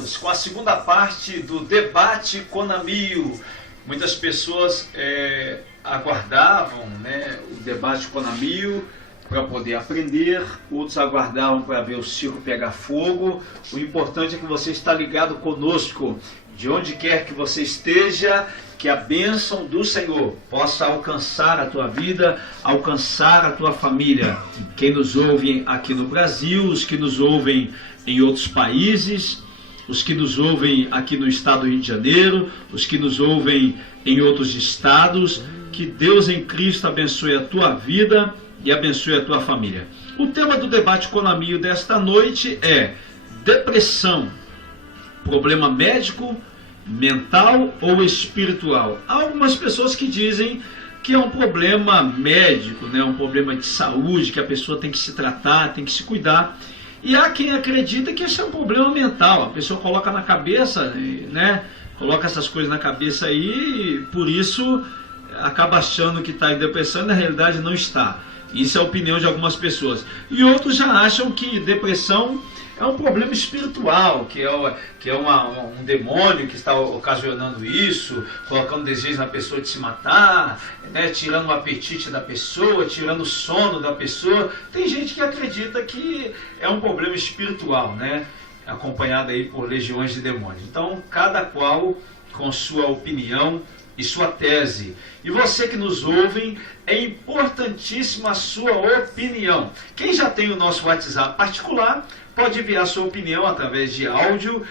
voltamos com a segunda parte do debate Conamio. Muitas pessoas aguardavam, né, o debate Conamio para poder aprender, outros aguardavam para ver o circo pegar fogo. O importante é que você está ligado conosco, de onde quer que você esteja, que a bênção do Senhor possa alcançar a tua vida, alcançar a tua família. Quem nos ouve aqui no Brasil, os que nos ouvem em outros países, os que nos ouvem aqui no estado do Rio de Janeiro, os que nos ouvem em outros estados, que Deus em Cristo abençoe a tua vida e abençoe a tua família. O tema do debate Conamio desta noite é depressão, problema médico, mental ou espiritual. Há algumas pessoas que dizem que é um problema médico, né, um problema de saúde, que a pessoa tem que se tratar, tem que se cuidar. E há quem acredita que esse é um problema mental. A pessoa coloca na cabeça, né, coloca essas coisas na cabeça aí e por isso acaba achando que está em depressão e na realidade não está. Isso é a opinião de algumas pessoas. E outros já acham que depressão é um problema espiritual, que é um demônio que está ocasionando isso, colocando desejo na pessoa de se matar, né, tirando o apetite da pessoa, tirando o sono da pessoa. Tem gente que acredita que é um problema espiritual, né, acompanhado aí por legiões de demônios. Então, cada qual com sua opinião e sua tese. E você que nos ouve, é importantíssima a sua opinião. Quem já tem o nosso WhatsApp particular, pode enviar sua opinião através de áudio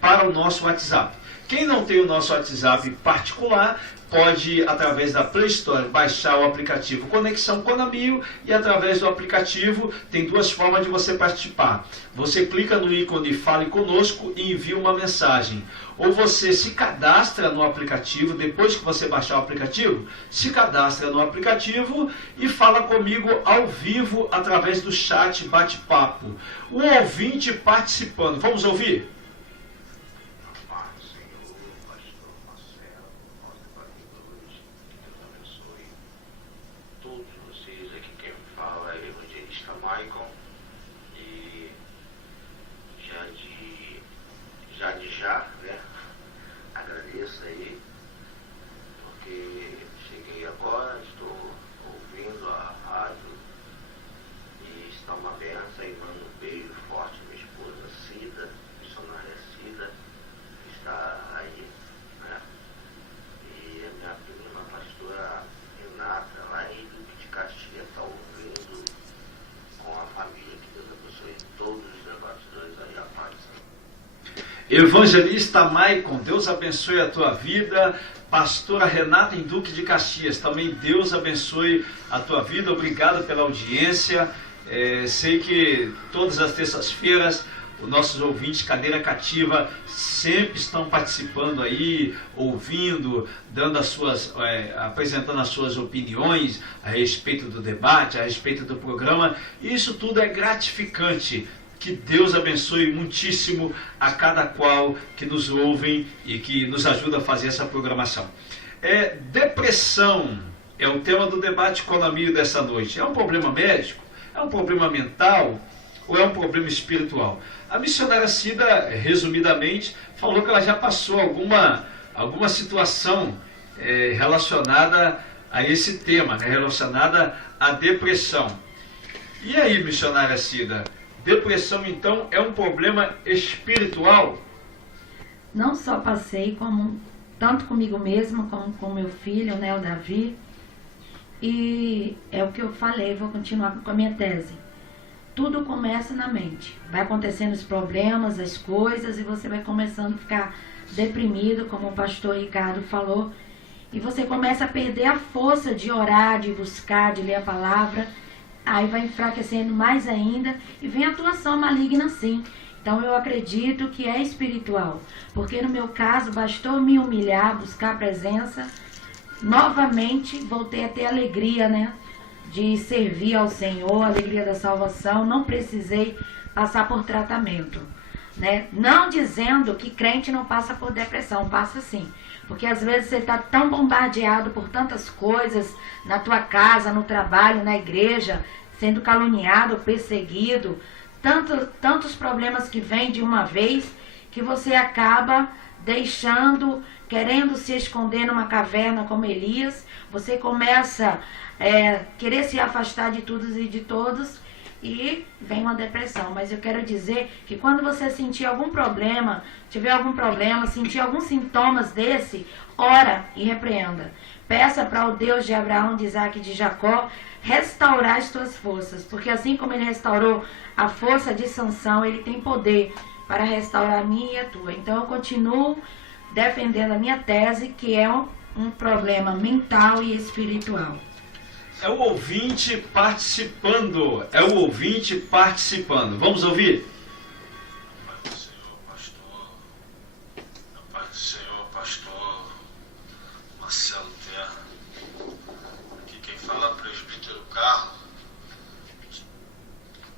para o nosso WhatsApp. Quem não tem o nosso WhatsApp particular, pode, através da Play Store, baixar o aplicativo Conexão Conamio e através do aplicativo tem duas formas de você participar. Você clica no ícone Fale Conosco e envia uma mensagem. Ou você se cadastra no aplicativo, depois que você baixar o aplicativo, se cadastra no aplicativo e fala comigo ao vivo através do chat bate-papo. Um ouvinte participando. Vamos ouvir? Evangelista Maicon, Deus abençoe a tua vida. Pastora Renata em Duque de Caxias, também Deus abençoe a tua vida. Obrigado pela audiência. Sei que todas as terças-feiras os nossos ouvintes Cadeira Cativa sempre estão participando aí, ouvindo, dando apresentando as suas opiniões a respeito do debate, a respeito do programa. Isso tudo é gratificante. Que Deus abençoe muitíssimo a cada qual que nos ouvem e que nos ajuda a fazer essa programação. Depressão é o tema do debate Conamio dessa noite. É um problema médico? É um problema mental? Ou é um problema espiritual? A missionária Cida, resumidamente, falou que ela já passou alguma situação relacionada a esse tema, né, relacionada à depressão. E aí, missionária Cida? Depressão, então, é um problema espiritual? Não só passei, tanto comigo mesma, como com meu filho, né, o Davi. E é o que eu falei, vou continuar com a minha tese. Tudo começa na mente. Vai acontecendo os problemas, as coisas, e você vai começando a ficar deprimido, como o pastor Ricardo falou. E você começa a perder a força de orar, de buscar, de ler a palavra. Aí vai enfraquecendo mais ainda e vem atuação maligna sim. Então eu acredito que é espiritual, porque no meu caso bastou me humilhar, buscar a presença, novamente voltei a ter alegria, né, de servir ao Senhor, alegria da salvação, não precisei passar por tratamento, né? Não dizendo que crente não passa por depressão, passa sim. Porque às vezes você está tão bombardeado por tantas coisas na tua casa, no trabalho, na igreja, sendo caluniado, perseguido, tantos problemas que vêm de uma vez, que você acaba deixando, querendo se esconder numa caverna como Elias. Você começa a querer se afastar de todos e de todos e vem uma depressão. Mas eu quero dizer que quando você sentir algum problema, tiver algum problema, sentir alguns sintomas desse, ora e repreenda. Peça para o Deus de Abraão, de Isaac e de Jacó restaurar as tuas forças, porque assim como ele restaurou a força de Sansão, ele tem poder para restaurar a minha e a tua. Então eu continuo defendendo a minha tese, que é um problema mental e espiritual. É o ouvinte participando. É o ouvinte participando. Vamos ouvir? Pai do Senhor, pastor. Pai do Senhor, pastor Marcelo Terra. Aqui quem fala é o presbítero Carlos.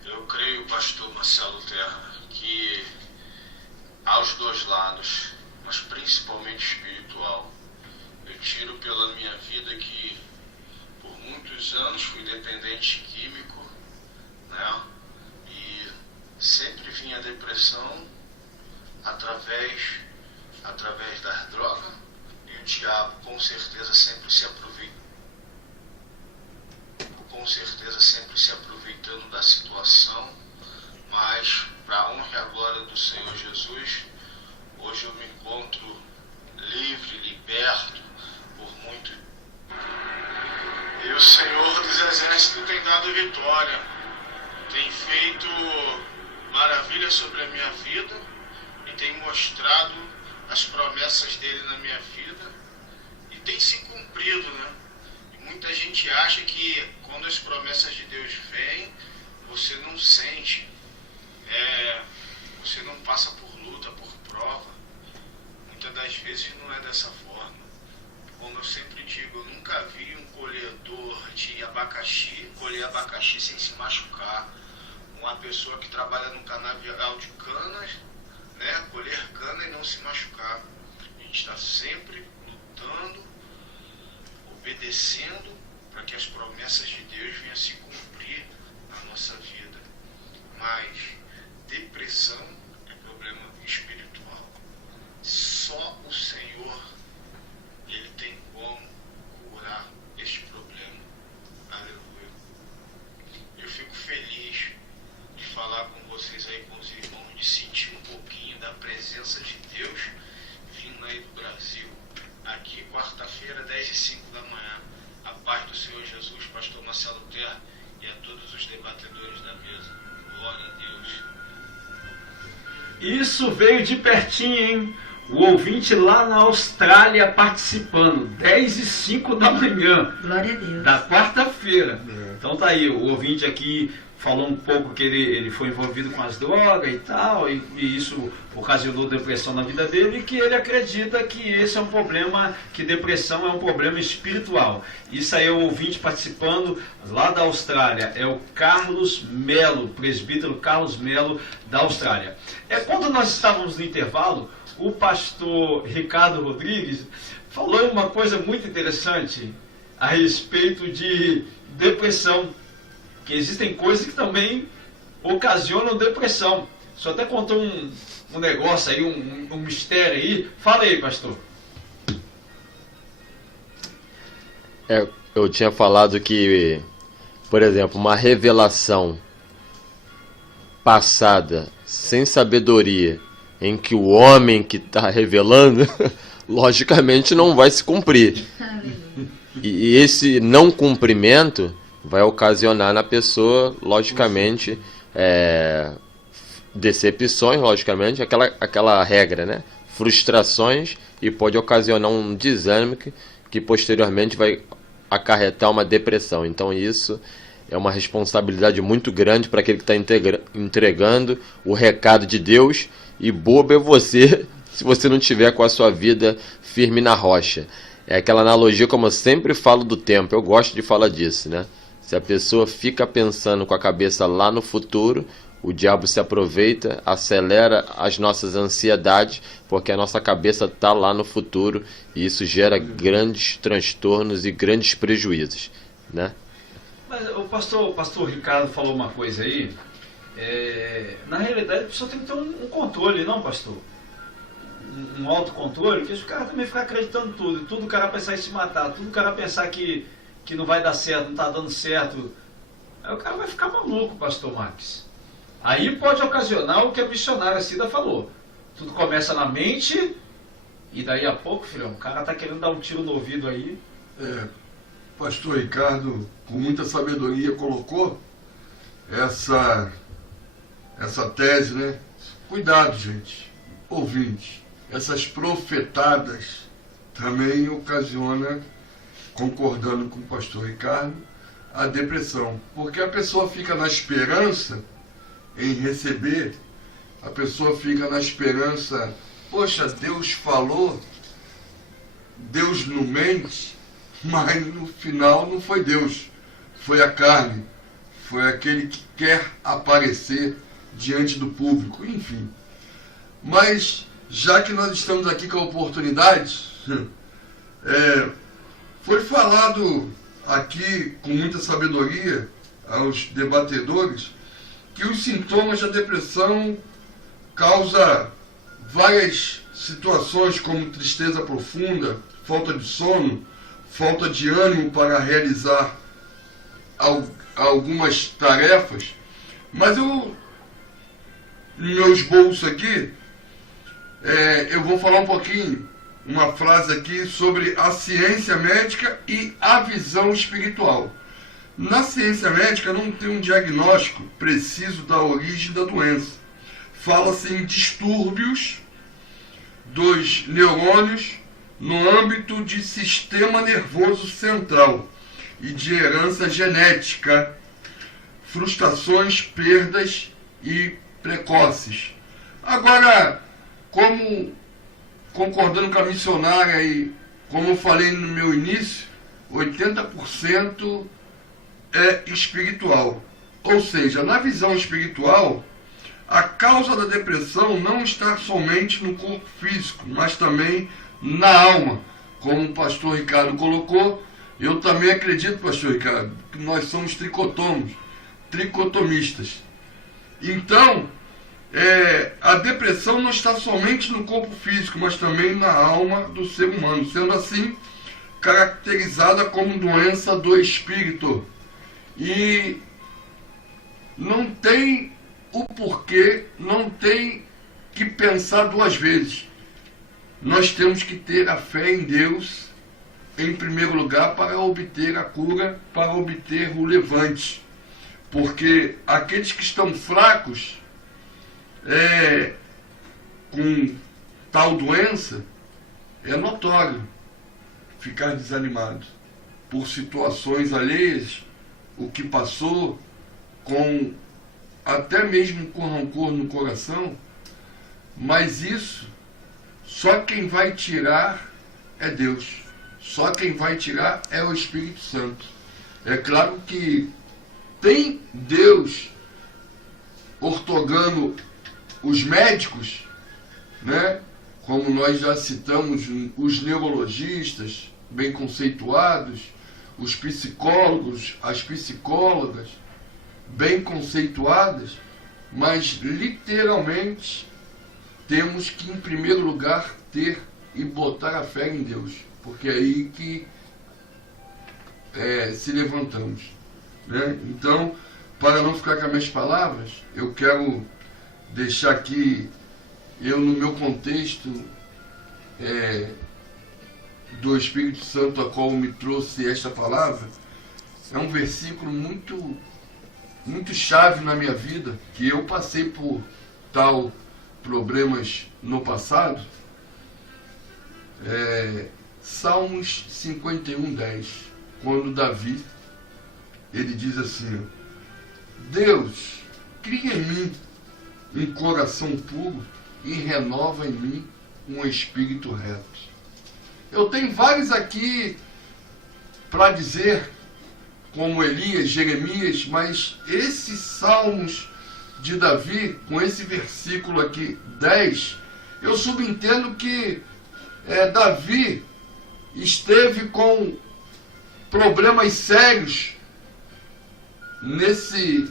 Eu creio, pastor Marcelo Terra, que aos dois lados, mas principalmente espiritual, eu tiro pela minha vida que por muitos anos fui dependente químico, né? E sempre vinha a depressão através das drogas, e o diabo com certeza sempre se aproveitando da situação, mas para a honra e a glória do Senhor Jesus, hoje eu me encontro livre, liberto por muito. E o Senhor dos Exércitos tem dado vitória, tem feito maravilhas sobre a minha vida e tem mostrado as promessas dele na minha vida e tem se cumprido, né? E muita gente acha que quando as promessas de Deus vêm, você não sente, você não passa por luta, por prova. Muitas das vezes não é dessa forma. Como eu sempre digo, eu nunca vi um colhedor de abacaxi colher abacaxi sem se machucar. Uma pessoa que trabalha no canavial de canas, né, colher cana e não se machucar. A gente está sempre lutando, obedecendo para que as promessas de Deus venham se cumprir na nossa vida. Mas depressão é problema espiritual. Só o Senhor, ele tem como curar este problema. Aleluia. Eu fico feliz de falar com vocês aí, com os irmãos, de sentir um pouquinho da presença de Deus vindo aí do Brasil. Aqui, quarta-feira, 10h05 da manhã. A paz do Senhor Jesus, pastor Marcelo Terra e a todos os debatedores da mesa. Glória a Deus. Isso veio de pertinho, hein? O ouvinte lá na Austrália participando, 10h05 da manhã. Glória a Deus. Da quarta-feira. Então tá aí, o ouvinte aqui falou um pouco que ele foi envolvido com as drogas e tal, e isso ocasionou depressão na vida dele, e que ele acredita que esse é um problema, que depressão é um problema espiritual. Isso aí é o ouvinte participando lá da Austrália, é o Carlos Melo, presbítero Carlos Melo da Austrália. Quando nós estávamos no intervalo, o pastor Ricardo Rodrigues falou uma coisa muito interessante a respeito de depressão, que existem coisas que também ocasionam depressão. O senhor até contou um negócio aí, um mistério aí. Fala aí, pastor. Eu tinha falado que, por exemplo, uma revelação passada sem sabedoria, em que o homem que está revelando, logicamente não vai se cumprir. E esse não cumprimento vai ocasionar na pessoa, logicamente, decepções, logicamente, aquela regra, né? Frustrações, e pode ocasionar um desânimo que posteriormente vai acarretar uma depressão. Então isso é uma responsabilidade muito grande para aquele que está entregando o recado de Deus, e bobo é você se você não tiver com a sua vida firme na rocha. É aquela analogia, como eu sempre falo, do tempo. Eu gosto de falar disso, né? Se a pessoa fica pensando com a cabeça lá no futuro, o diabo se aproveita, acelera as nossas ansiedades, porque a nossa cabeça está lá no futuro, e isso gera grandes transtornos e grandes prejuízos, né? Mas o pastor Ricardo falou uma coisa aí. Na realidade, a pessoa tem que ter um controle, não, pastor? um autocontrole, que o cara também fica acreditando tudo o cara pensar em se matar, tudo o cara pensar que não vai dar certo, não está dando certo, aí o cara vai ficar maluco, pastor Max. Aí pode ocasionar o que a missionária Cida falou. Tudo começa na mente e daí a pouco, filhão, o cara está querendo dar um tiro no ouvido aí. Pastor Ricardo, com muita sabedoria, colocou essa tese, né? Cuidado, gente, ouvinte. Essas profetadas também ocasiona, concordando com o pastor Ricardo, a depressão. Porque a pessoa fica na esperança em receber, a pessoa fica na esperança, poxa, Deus falou, Deus não mente, mas no final não foi Deus, foi a carne, foi aquele que quer aparecer diante do público, enfim. Mas, já que nós estamos aqui com a oportunidade, foi falado aqui com muita sabedoria aos debatedores que os sintomas da depressão causam várias situações como tristeza profunda, falta de sono, falta de ânimo para realizar algumas tarefas. Mas eu, em meu esboço aqui, eu vou falar um pouquinho, uma frase aqui sobre a ciência médica e a visão espiritual. Na ciência médica não tem um diagnóstico preciso da origem da doença. Fala-se em distúrbios dos neurônios no âmbito de sistema nervoso central e de herança genética, frustrações, perdas e precoces. Agora, concordando com a missionária e como eu falei no meu início, 80% é espiritual. Ou seja, na visão espiritual, a causa da depressão não está somente no corpo físico, mas também na alma. Como o pastor Ricardo colocou, eu também acredito, pastor Ricardo, que nós somos tricotomistas. Então, a depressão não está somente no corpo físico, mas também na alma do ser humano, sendo assim caracterizada como doença do espírito. E não tem o porquê, não tem que pensar duas vezes. Nós temos que ter a fé em Deus, em primeiro lugar, para obter a cura, para obter o levante. Porque aqueles que estão fracos, com tal doença, é notório ficar desanimado por situações alheias, o que passou, até mesmo com rancor no coração, mas isso só quem vai tirar é Deus, só quem vai tirar é o Espírito Santo. É claro que tem Deus ortogando os médicos, né? Como nós já citamos, os neurologistas bem conceituados, os psicólogos, as psicólogas bem conceituadas, mas literalmente temos que, em primeiro lugar, ter e botar a fé em Deus, porque é aí que se levantamos, né? Então, para não ficar com as minhas palavras, eu quero deixar aqui, eu no meu contexto do Espírito Santo, a qual me trouxe esta palavra, é um versículo muito, muito chave na minha vida, que eu passei por tal problemas no passado. Salmos 51:10, quando Davi, ele diz assim: Deus, cria em mim um coração puro e renova em mim um espírito reto. Eu tenho vários aqui para dizer, como Elias, Jeremias, mas esses salmos de Davi, com esse versículo aqui, 10, eu subentendo que Davi esteve com problemas sérios nesse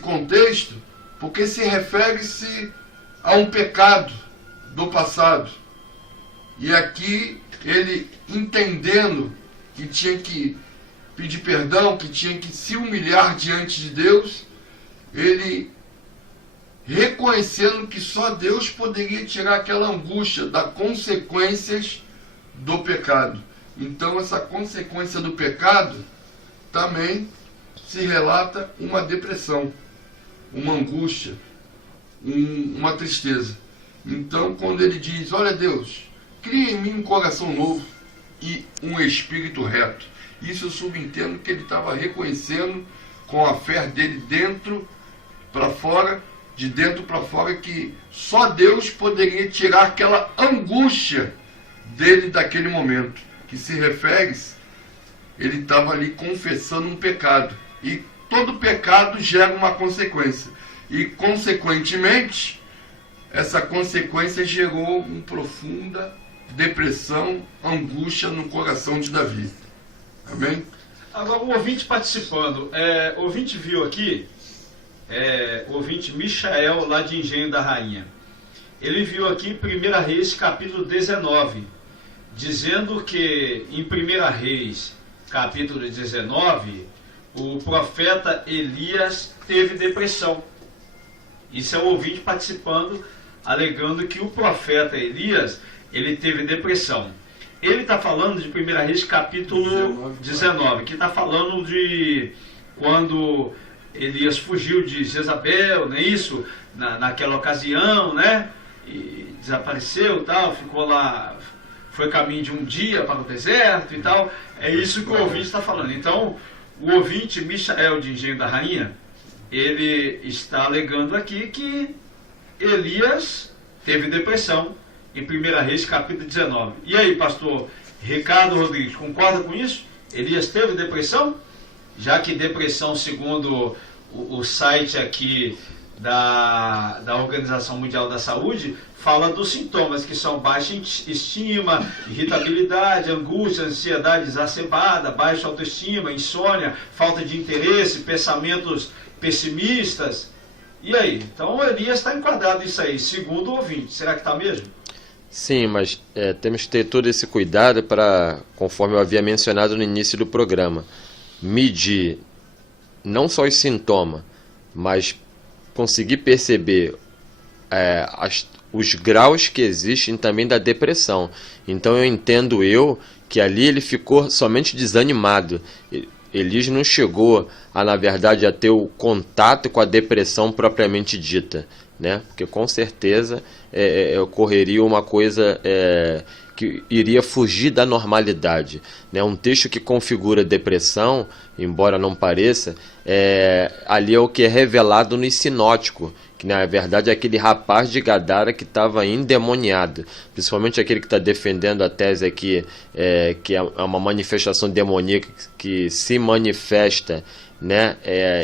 contexto, porque se refere-se a um pecado do passado. E aqui ele, entendendo que tinha que pedir perdão, que tinha que se humilhar diante de Deus, ele reconhecendo que só Deus poderia tirar aquela angústia das consequências do pecado. Então essa consequência do pecado também se relata uma depressão, uma angústia, uma tristeza. Então quando ele diz, olha Deus, cria em mim um coração novo e um espírito reto. Isso eu subentendo que ele estava reconhecendo com a fé dele dentro para fora, de dentro para fora, que só Deus poderia tirar aquela angústia dele daquele momento. Que se refere, ele estava ali confessando um pecado. E todo pecado gera uma consequência. E consequentemente, essa consequência gerou uma profunda depressão, angústia no coração de Davi. Amém? Agora, o ouvinte participando, o ouvinte viu aqui, o ouvinte Michael, lá de Engenho da Rainha. Ele viu aqui 1 Reis, capítulo 19, dizendo que em 1 Reis, capítulo 19, o profeta Elias teve depressão. Isso é o ouvinte participando, alegando que o profeta Elias, ele teve depressão. Ele está falando de 1 Reis capítulo 19, que está falando de quando Elias fugiu de Jezabel, não é isso? Naquela ocasião, né? E desapareceu e tal, ficou lá, foi caminho de um dia para o deserto e tal. É isso que o ouvinte está falando. Então, o ouvinte Michael de Engenho da Rainha, ele está alegando aqui que Elias teve depressão em 1 Reis capítulo 19. E aí, pastor Ricardo Rodrigues, concorda com isso? Elias teve depressão? Já que depressão, segundo o site aqui da Organização Mundial da Saúde, fala dos sintomas, que são baixa estima, irritabilidade, angústia, ansiedade exacerbada, baixa autoestima, insônia, falta de interesse, pensamentos pessimistas. E aí? Então o Elias está enquadrado nisso aí, segundo o ouvinte. Será que está mesmo? Sim, mas temos que ter todo esse cuidado para, conforme eu havia mencionado no início do programa, medir não só os sintomas, mas conseguir perceber os graus que existem também da depressão. Então eu entendo que ali ele ficou somente desanimado. Elias não chegou na verdade, a ter o contato com a depressão propriamente dita, né? Porque com certeza ocorreria uma coisa que iria fugir da normalidade, né? Um texto que configura depressão, embora não pareça, ali é o que é revelado no sinótico, que na verdade é aquele rapaz de Gadara que estava endemoniado, principalmente aquele que está defendendo a tese aqui, que é uma manifestação demoníaca que se manifesta, né,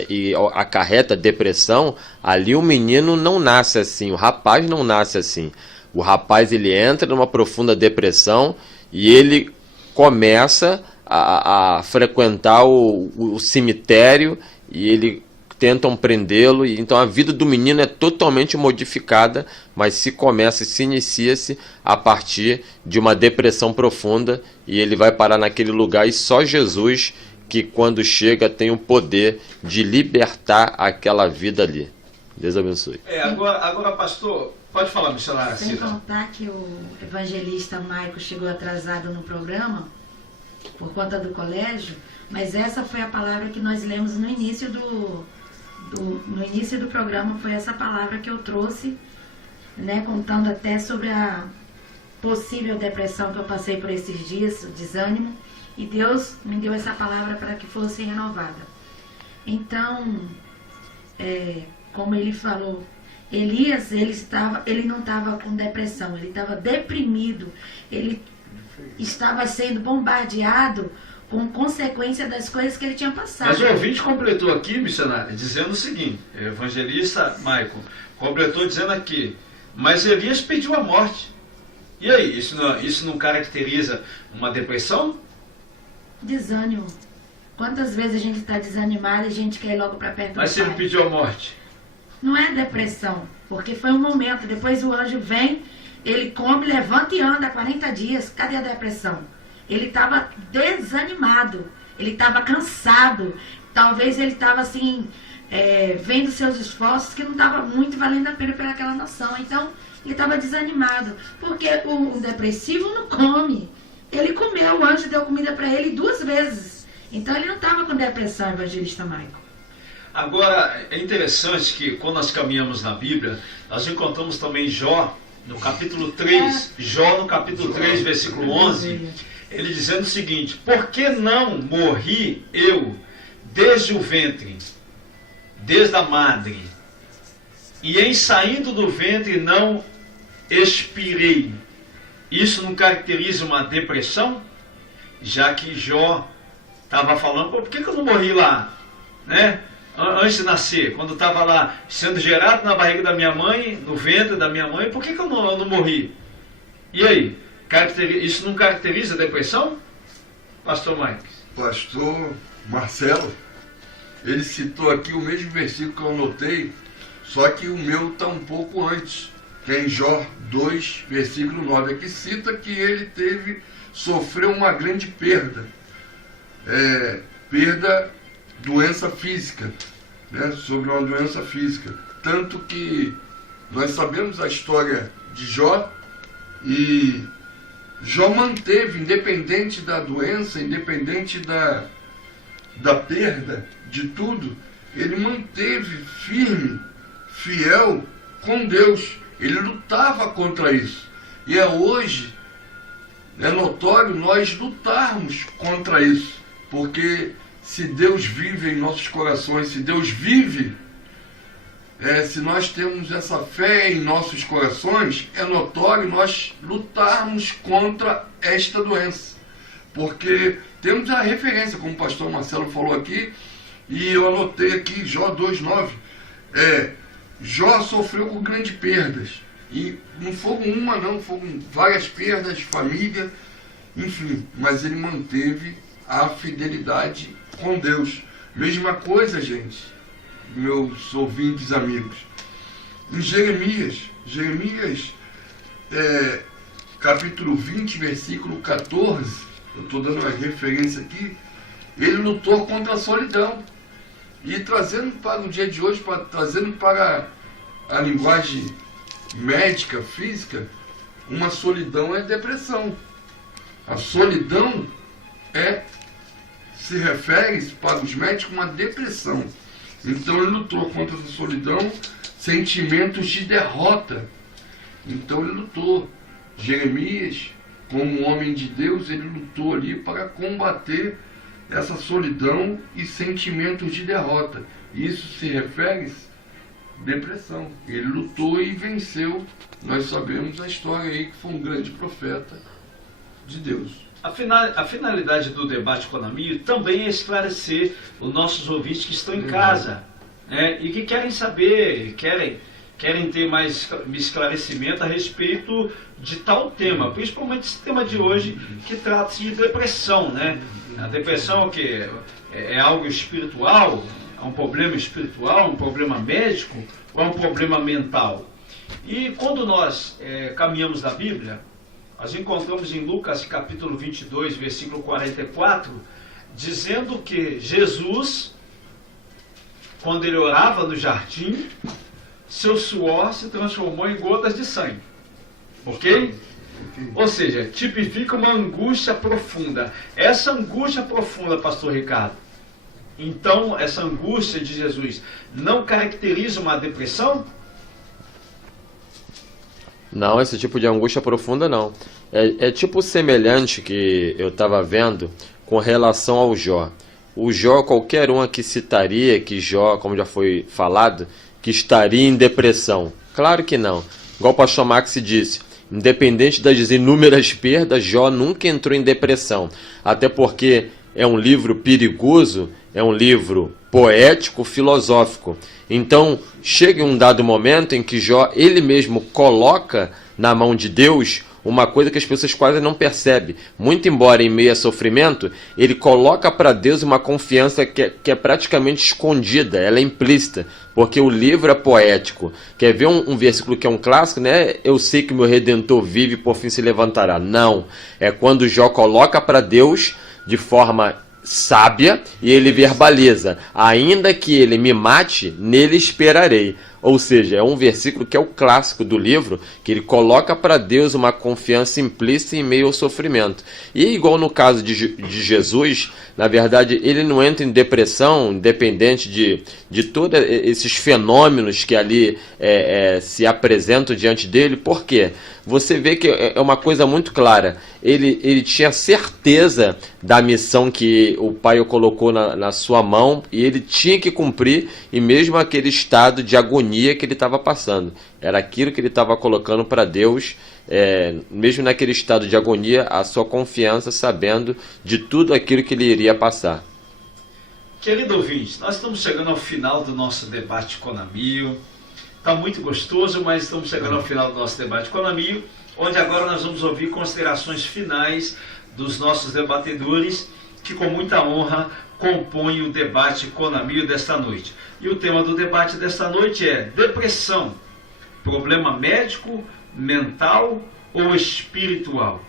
e acarreta depressão. Ali o menino não nasce assim, o rapaz não nasce assim. O rapaz ele entra numa profunda depressão e ele começa a frequentar o cemitério e ele tentam prendê-lo, e então a vida do menino é totalmente modificada, mas se inicia-se a partir de uma depressão profunda, e ele vai parar naquele lugar, e só Jesus, que quando chega tem o poder de libertar aquela vida ali. Deus abençoe. Agora, pastor, pode falar, missionária. Sem contar que o evangelista Maico chegou atrasado no programa, por conta do colégio, mas essa foi a palavra que nós lemos no início do programa, foi essa palavra que eu trouxe, né, contando até sobre a possível depressão que eu passei por esses dias, o desânimo, e Deus me deu essa palavra para que fosse renovada. Então, como ele falou, Elias, ele não estava com depressão, ele estava deprimido, ele estava sendo bombardeado com consequência das coisas que ele tinha passado. Mas o ouvinte completou aqui, missionário, dizendo o seguinte, o evangelista Michael completou dizendo aqui, mas Elias pediu a morte. E aí, isso não caracteriza uma depressão? Desânimo. Quantas vezes a gente está desanimado e a gente quer ir logo para perto do Pai? Mas se ele pediu a morte? não é depressão, porque foi um momento, depois o anjo vem, ele come, levanta e anda 40 dias. Cadê a depressão? Ele estava desanimado, ele estava cansado, talvez ele estava assim, vendo seus esforços que não estava muito valendo a pena pela aquela noção. Então, ele estava desanimado, porque o depressivo não come. Ele comeu, o anjo deu comida para ele 2 vezes. Então, ele não estava com depressão, evangelista Michael. Agora, é interessante que quando nós caminhamos na Bíblia, nós encontramos também Jó, no capítulo 3, Jó no capítulo 3, versículo 11, ele dizendo o seguinte: por que não morri eu desde o ventre, desde a madre, e em saindo do ventre não expirei? Isso não caracteriza uma depressão? Já que Jó estava falando, por que eu não morri lá, né? Antes de nascer, quando estava lá sendo gerado na barriga da minha mãe, no ventre da minha mãe, por que eu não morri? E aí, isso não caracteriza a depressão? Pastor Mike. Pastor Marcelo, ele citou aqui o mesmo versículo que eu anotei, só que o meu está um pouco antes. Tem Jó 2, versículo 9, aqui cita que ele sofreu uma grande perda. Doença física, né? Sobre uma doença física. Tanto que nós sabemos a história de Jó, e Jó manteve, independente da doença, independente da perda, de tudo, ele manteve firme, fiel com Deus. Ele lutava contra isso. E hoje é notório nós lutarmos contra isso, porque se Deus vive em nossos corações, se Deus vive, se nós temos essa fé em nossos corações, é notório nós lutarmos contra esta doença. Porque temos a referência, como o pastor Marcelo falou aqui, e eu anotei aqui, Jó 2,9, Jó sofreu com grandes perdas, e não foram uma não, foram várias perdas, família, enfim, mas ele manteve a fidelidade com Deus. Mesma coisa, gente, meus ouvintes amigos, em Jeremias, capítulo 20, versículo 14, eu estou dando uma referência aqui, ele lutou contra a solidão. E trazendo para o dia de hoje, trazendo para a linguagem médica, física, uma solidão é depressão. A solidão se refere para os médicos uma depressão. Então ele lutou contra essa solidão, sentimentos de derrota. Então ele lutou. Jeremias, como homem de Deus, ele lutou ali para combater essa solidão e sentimentos de derrota. Isso se refere à depressão. Ele lutou e venceu. Nós sabemos a história aí, que foi um grande profeta de Deus. A finalidade do debate Conamio também é esclarecer os nossos ouvintes que estão em casa, né, e que querem saber, querem ter mais esclarecimento a respeito de tal tema, principalmente esse tema de hoje, que trata-se de depressão, né? A depressão é o quê? É algo espiritual? É um problema espiritual? Um problema médico? Ou é um problema mental? E quando nós caminhamos na Bíblia, nós encontramos em Lucas capítulo 22, versículo 44, dizendo que Jesus, quando ele orava no jardim, seu suor se transformou em gotas de sangue. Ok? Ou seja, tipifica uma angústia profunda. Essa angústia profunda, pastor Ricardo, então essa angústia de Jesus não caracteriza uma depressão? Não, esse tipo de angústia profunda não. É tipo semelhante que eu estava vendo com relação ao Jó. O Jó, qualquer um aqui citaria que Jó, como já foi falado, que estaria em depressão. Claro que não. Igual o pastor Max disse, independente das inúmeras perdas, Jó nunca entrou em depressão. Até porque é um livro perigoso, é um livro poético, filosófico. Então, chega um dado momento em que Jó, ele mesmo coloca na mão de Deus uma coisa que as pessoas quase não percebem. Muito embora em meio a sofrimento, ele coloca para Deus uma confiança que é praticamente escondida, ela é implícita, porque o livro é poético. Quer ver um versículo que é um clássico, né? Eu sei que meu Redentor vive e por fim se levantará. Não, é quando Jó coloca para Deus de forma sábia e ele verbaliza: ainda que ele me mate, nele esperarei. Ou seja, é um versículo que é o clássico do livro, que ele coloca para Deus uma confiança implícita em meio ao sofrimento. E igual no caso de Jesus, na verdade, ele não entra em depressão, independente de todos esses fenômenos que ali se apresentam diante dele. Por quê? Você vê que é uma coisa muito clara. Ele tinha certeza da missão que o Pai o colocou na sua mão, e ele tinha que cumprir, e mesmo aquele estado de agonia que ele estava passando, era aquilo que ele estava colocando para Deus, mesmo naquele estado de agonia, a sua confiança, sabendo de tudo aquilo que ele iria passar. Querido ouvinte, nós estamos chegando ao final do nosso debate Conamio. Está muito gostoso, mas estamos chegando ao final do nosso debate Conamio, onde agora nós vamos ouvir considerações finais dos nossos debatedores, que com muita honra compõem o debate Conamio desta noite. E o tema do debate desta noite é depressão, problema médico, mental ou espiritual?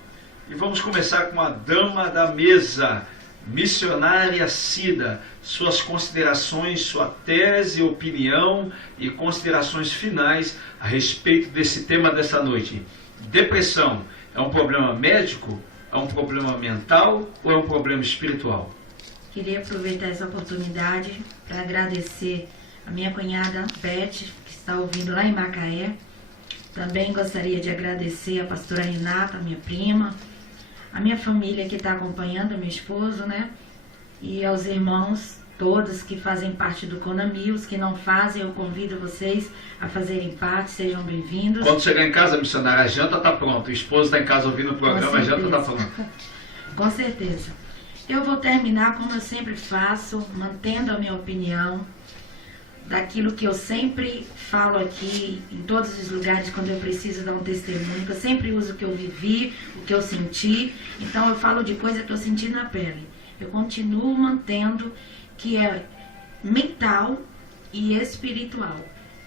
E vamos começar com a dama da mesa, missionária Cida, suas considerações, sua tese, opinião e considerações finais a respeito desse tema dessa noite. Depressão é um problema médico, é um problema mental ou é um problema espiritual? Queria aproveitar essa oportunidade para agradecer a minha cunhada Beth, que está ouvindo lá em Macaé. Também gostaria de agradecer a pastora Renata, minha prima, a minha família que está acompanhando, meu esposo, né? E aos irmãos todos que fazem parte do Conamio. Os que não fazem, eu convido vocês a fazerem parte, sejam bem-vindos. Quando chegar em casa, missionária, a janta está pronta. O esposo está em casa ouvindo o programa, a janta está pronta. Com certeza. Eu vou terminar como eu sempre faço, mantendo a minha opinião, daquilo que eu sempre falo aqui, em todos os lugares, quando eu preciso dar um testemunho, que eu sempre uso o que eu vivi, o que eu senti. Então eu falo de coisa que eu senti na pele. Eu continuo mantendo que é mental e espiritual.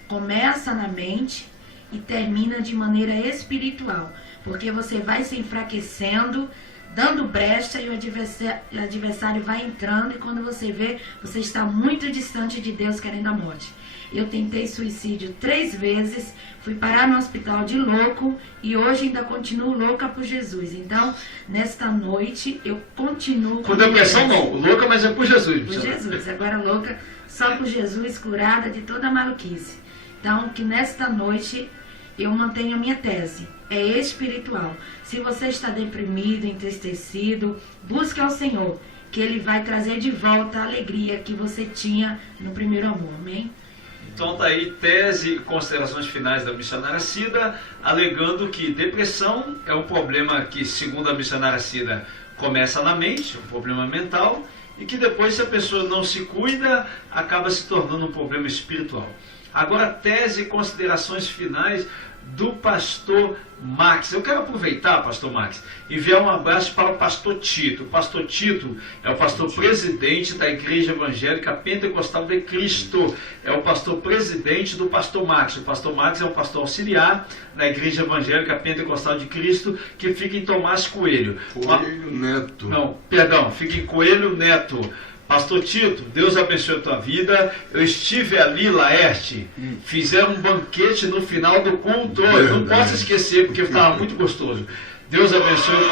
Começa na mente e termina de maneira espiritual, porque você vai se enfraquecendo, dando brecha, e o adversário vai entrando, e quando você vê, você está muito distante de Deus, querendo a morte. Eu tentei suicídio 3 vezes, fui parar no hospital de louco, e hoje ainda continuo louca por Jesus. Então, nesta noite, eu continuo... Com depressão não, louca, mas é por Jesus. Por Jesus, agora louca só por Jesus, curada de toda a maluquice. Então, que nesta noite eu mantenho a minha tese, é espiritual. Se você está deprimido, entristecido, busque ao Senhor, que Ele vai trazer de volta a alegria que você tinha no primeiro amor, amém? Então tá aí, tese e considerações finais da missionária Cida, alegando que depressão é um problema que, segundo a missionária Cida, começa na mente, um problema mental, e que depois, se a pessoa não se cuida, acaba se tornando um problema espiritual. Agora, tese e considerações finais do pastor Max. Eu quero aproveitar, pastor Max, e enviar um abraço para o pastor Tito. O pastor Tito é o pastor presidente da Igreja Evangélica Pentecostal de Cristo. É o pastor presidente do pastor Max. O pastor Max é um pastor auxiliar da Igreja Evangélica Pentecostal de Cristo, que fica em Tomás Coelho. Coelho Neto. Não, perdão, fica em Coelho Neto. Pastor Tito, Deus abençoe a tua vida. Eu estive ali, Laerte, fizeram um banquete no final do culto. Eu não posso esquecer, porque estava muito gostoso. Deus abençoe.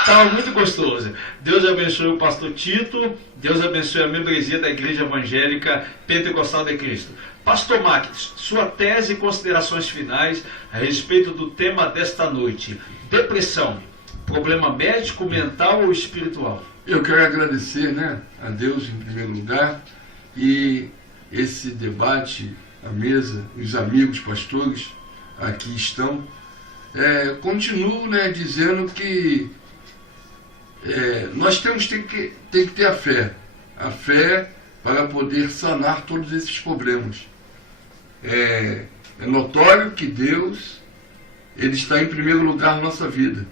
Estava muito gostoso. Deus abençoe o pastor Tito. Deus abençoe a membresia da Igreja Evangélica Pentecostal de Cristo. Pastor Max, sua tese e considerações finais a respeito do tema desta noite. Depressão, problema médico, mental ou espiritual? Eu quero agradecer, a Deus em primeiro lugar, e esse debate, a mesa, os amigos pastores aqui estão, continuo dizendo que nós temos que ter a fé para poder sanar todos esses problemas. É notório que Deus ele está em primeiro lugar na nossa vida,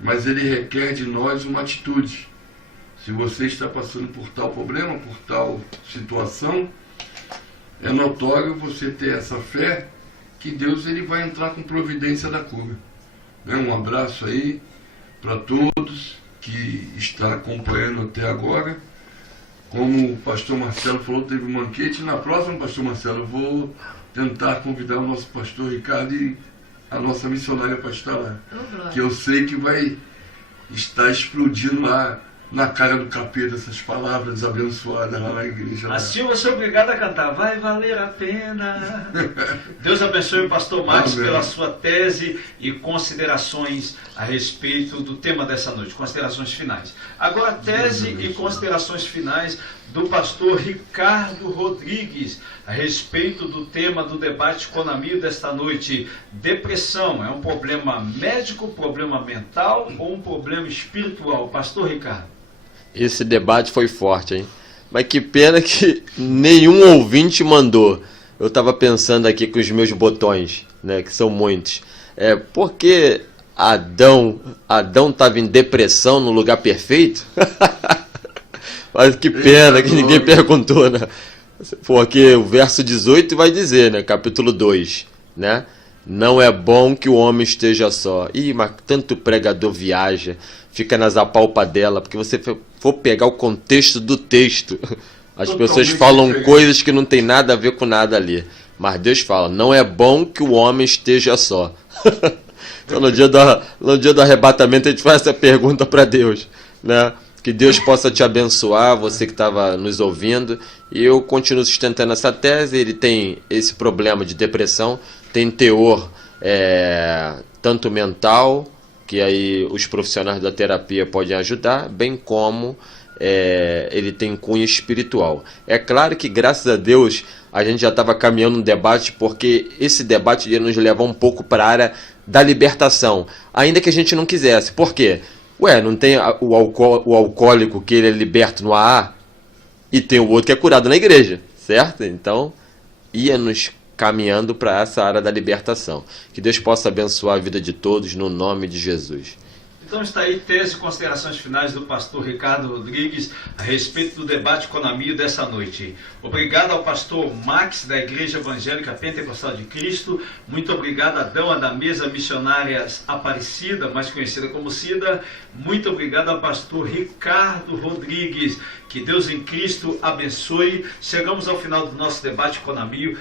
mas ele requer de nós uma atitude. Se você está passando por tal problema, por tal situação, é notório você ter essa fé que Deus ele vai entrar com providência da cura. Um abraço aí para todos que está acompanhando até agora. Como o pastor Marcelo falou, teve um banquete. Na próxima, pastor Marcelo, eu vou tentar convidar o nosso pastor Ricardo e a nossa missionária para estar lá. Que eu sei que vai estar explodindo lá na cara do capeta essas palavras abençoadas lá na igreja. A Silvia é obrigada a cantar, vai valer a pena. Deus abençoe o pastor Max pela sua tese e considerações a respeito do tema dessa noite, considerações finais. Agora, tese e considerações finais do pastor Ricardo Rodrigues a respeito do tema do debate Conamio desta noite. Depressão é um problema médico, problema mental ou um problema espiritual? Pastor Ricardo. Esse debate foi forte, hein? Mas que pena que nenhum ouvinte mandou. Eu estava pensando aqui com os meus botões, né, que são muitos. Por que Adão estava em depressão no lugar perfeito? Mas que pena que ninguém perguntou, né? Porque o verso 18 vai dizer, né, capítulo 2, né? Não é bom que o homem esteja só. Ih, mas tanto pregador viaja, fica nas apalpadelas, porque você for pegar o contexto do texto, as pessoas falam coisas que não tem nada a ver com nada ali. Mas Deus fala, não é bom que o homem esteja só. Então no dia do arrebatamento a gente faz essa pergunta para Deus, né? Que Deus possa te abençoar, você que estava nos ouvindo. E eu continuo sustentando essa tese. Ele tem esse problema de depressão, tem teor tanto mental, que aí os profissionais da terapia podem ajudar, bem como ele tem cunho espiritual. É claro que, graças a Deus, a gente já estava caminhando um debate, porque esse debate ia nos levar um pouco para a área da libertação, ainda que a gente não quisesse. Por quê? Não tem o alcoólico que ele é liberto no AA e tem o outro que é curado na igreja, certo? Então, ia nos caminhando para essa área da libertação. Que Deus possa abençoar a vida de todos no nome de Jesus. Então está aí tese e considerações finais do pastor Ricardo Rodrigues a respeito do debate Conamio dessa noite. Obrigado ao pastor Max da Igreja Evangélica Pentecostal de Cristo. Muito obrigado à dama da mesa Missionárias Aparecida, mais conhecida como Cida. Muito obrigado ao pastor Ricardo Rodrigues. Que Deus em Cristo abençoe. Chegamos ao final do nosso debate Conamio.